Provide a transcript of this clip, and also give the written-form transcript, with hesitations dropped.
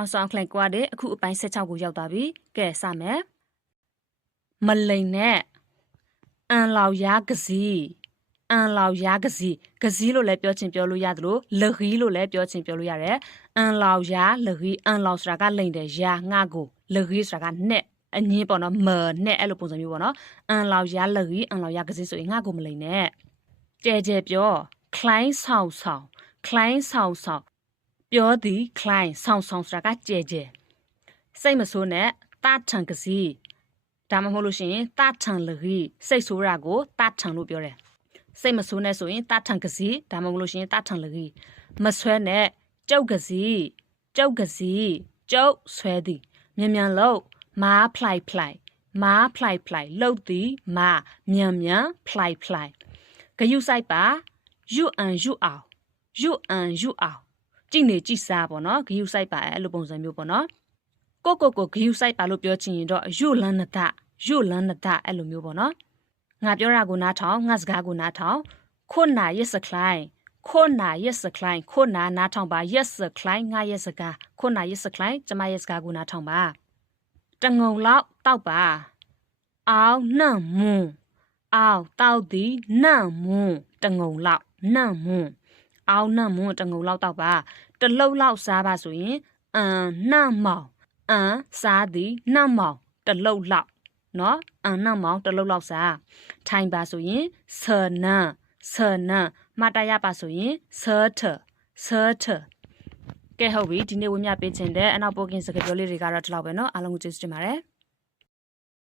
အောင်ဆောင်ခလိုက်ကွာတဲ့အခုအပိုင်း16ကိုရောက်သွားပြီကဲစမယ်မလိန်နဲ့အန်လောက်ရကစီအန်လောက်ရကစီကစီလို့လည်းပြောချင်ပြောလို့ရတယ်လို့လခီလို့လည်းပြောချင်ပြောလို့ရတယ်အန်လောက်ရလခီအန်လောက်ဆိုတာကလိန်တယ်ရာငါကိုလခီဆိုတာကနဲ့အငင်းပေါ့နော်မနဲ့အဲ့လိုပုံစံမျိုးပေါ့နော်အန်လောက်ရလခီအန်လောက်ရကစီဆိုရင်ငါကိုမလိန်နဲ့ကြဲကြဲပြောคล้ายဆောင်ဆောင်คล้ายဆောင်ဆောင်ပြောသည်คล้ายဆောင်ဆောင်ဆိုတာကကြဲကြဲစိတ်မဆိုးနဲ့တထန်ကစီဒါမှမဟုတ်လို့ရှိရင်တထန်လခီစိတ်ဆိုးတာကိုတထန်လို့ပြောတယ်စိတ်မဆိုးနဲ့ဆိုရင်တထန်ကစီဒါမှမဟုတ်လို့ရှိရင်တထန်လခီမဆွဲနဲ့ကြောက်ကစီကြောက်ကစီကြောက်ဆွဲသည်မြန်မြန်လို့မားဖလိုက်ဖလိုက်မားဖလိုက်ဖလိုက်လှုပ်သည်မားမြန်မြန်ဖလိုက်ဖလိုက်ဂယုဆိုင်ပါယူအန်ယူအောင်ယူအန်ယူအောင်ကြည့်နေကြည့်စားပေါ့နော်ဂယုဆိုင်ပါအဲ့လိုပုံစံမျိုးပေါ့နော်ကိုဂယုဆိုင်ပါလို့ပြောချင်ရင်တော့ယူလန်းနဒယူလန်းနဒအဲ့လိုမျိုးပေါ့နော်ငါပြောတာကိုနားထောင်ငါစကားကိုနားထောင်ခွနာရက်စခလိုင်းခွနာရက်စခလိုင်းခွနာနားထောင်ပါရက်စခလိုင်းငါရက်စကားခွနာရက်စခလိုင်းကျမရက်စကားကိုနားထောင်ပါတငုံလောက်တောက်ပါအောင်နှံ့မွန်းအောင်တောက်သည်နှံ့မွန်းတငုံလောက်နှံ့မွန်းအောင်နှံ့မွန်းတငုံလောက်တောက်ပါတလုတ်လောက်စားပါဆိုရင်နှံ့မောင်စားသည်နှံ့မောင်တလုတ်လောက်နော်နှံ့မောင်တလုတ်လောက်စားထိုင်ပါဆိုရင်ဆနမတရပါဆိုရင်ဆထကဲဟုတ်ပြီဒီနေ့ဝင်းမြပေးခြင်းတဲ့အနောက်ပိုကင်းစကားပြောလေးတွေကတော့ဒီလောက်ပဲเนาะအားလုံးကိုကျေးဇူးတင်ပါတယ်